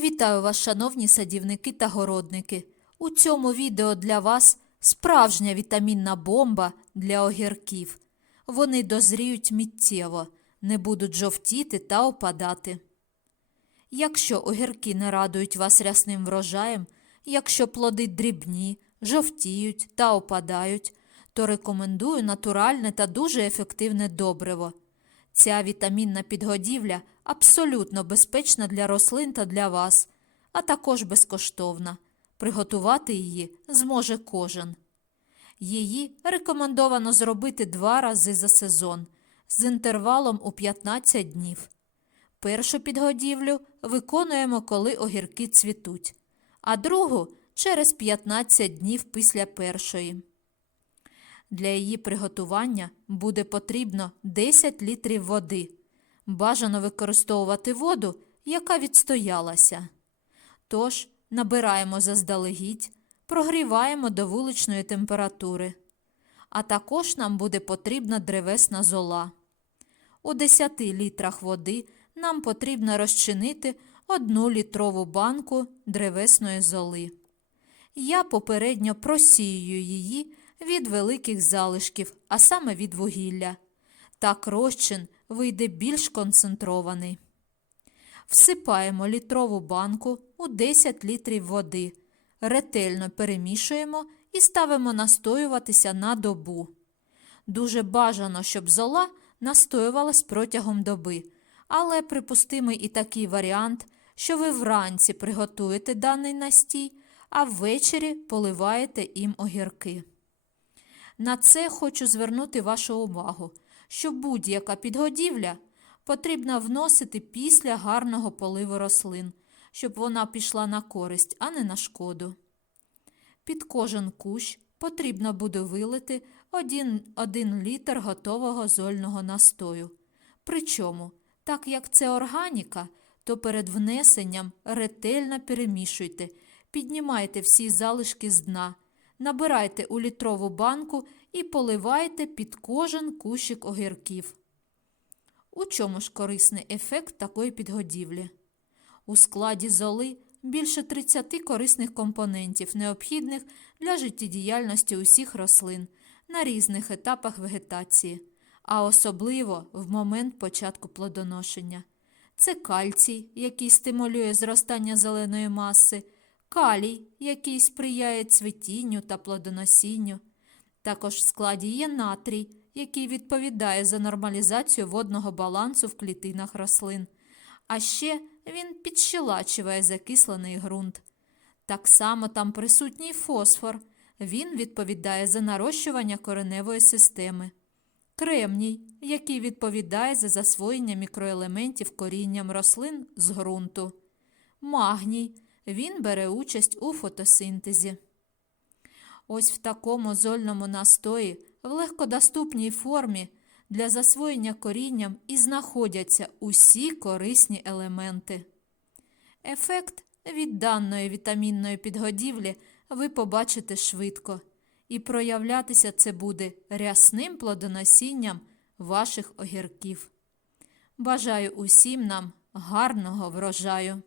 Вітаю вас, шановні садівники та городники. У цьому відео для вас справжня вітамінна бомба для огірків. Вони дозріють миттєво, не будуть жовтіти та опадати. Якщо огірки не радують вас рясним врожаєм, якщо плоди дрібні, жовтіють та опадають, то рекомендую натуральне та дуже ефективне добриво. Ця вітамінна підгодівля абсолютно безпечна для рослин та для вас, а також безкоштовна. Приготувати її зможе кожен. Її рекомендовано зробити два рази за сезон з інтервалом у 15 днів. Першу підгодівлю виконуємо, коли огірки цвітуть, а другу через 15 днів після першої. Для її приготування буде потрібно 10 літрів води. Бажано використовувати воду, яка відстоялася. Тож набираємо заздалегідь, прогріваємо до вуличної температури. А також нам буде потрібна древесна зола. У 10 літрах води нам потрібно розчинити 1 літрову банку древесної золи. Я попередньо просію її від великих залишків, а саме від вугілля. Так розчин вийде більш концентрований. Всипаємо літрову банку у 10 літрів води, ретельно перемішуємо і ставимо настоюватися на добу. Дуже бажано, щоб зола настоювалась протягом доби, але припустимий і такий варіант, що ви вранці приготуєте даний настій, а ввечері поливаєте їм огірки. На це хочу звернути вашу увагу, що будь-яка підгодівля потрібно вносити після гарного поливу рослин, щоб вона пішла на користь, а не на шкоду. Під кожен кущ потрібно буде вилити 1, 1 літр готового зольного настою. Причому, так як це органіка, то перед внесенням ретельно перемішуйте, піднімайте всі залишки з дна, набирайте у літрову банку і поливайте під кожен кущик огірків. У чому ж корисний ефект такої підгодівлі? У складі золи більше 30 корисних компонентів, необхідних для життєдіяльності усіх рослин на різних етапах вегетації, а особливо в момент початку плодоношення. Це кальцій, який стимулює зростання зеленої маси, калій, який сприяє цвітінню та плодоносінню. Також в складі є натрій, який відповідає за нормалізацію водного балансу в клітинах рослин. А ще він підщелачує закислений ґрунт. Так само там присутній фосфор. Він відповідає за нарощування кореневої системи. Кремній, який відповідає за засвоєння мікроелементів корінням рослин з ґрунту. Магній. Він бере участь у фотосинтезі. Ось в такому зольному настої в легкодоступній формі для засвоєння корінням і знаходяться усі корисні елементи. Ефект від даної вітамінної підгодівлі ви побачите швидко, і проявлятися це буде рясним плодоносінням ваших огірків. Бажаю усім нам гарного врожаю!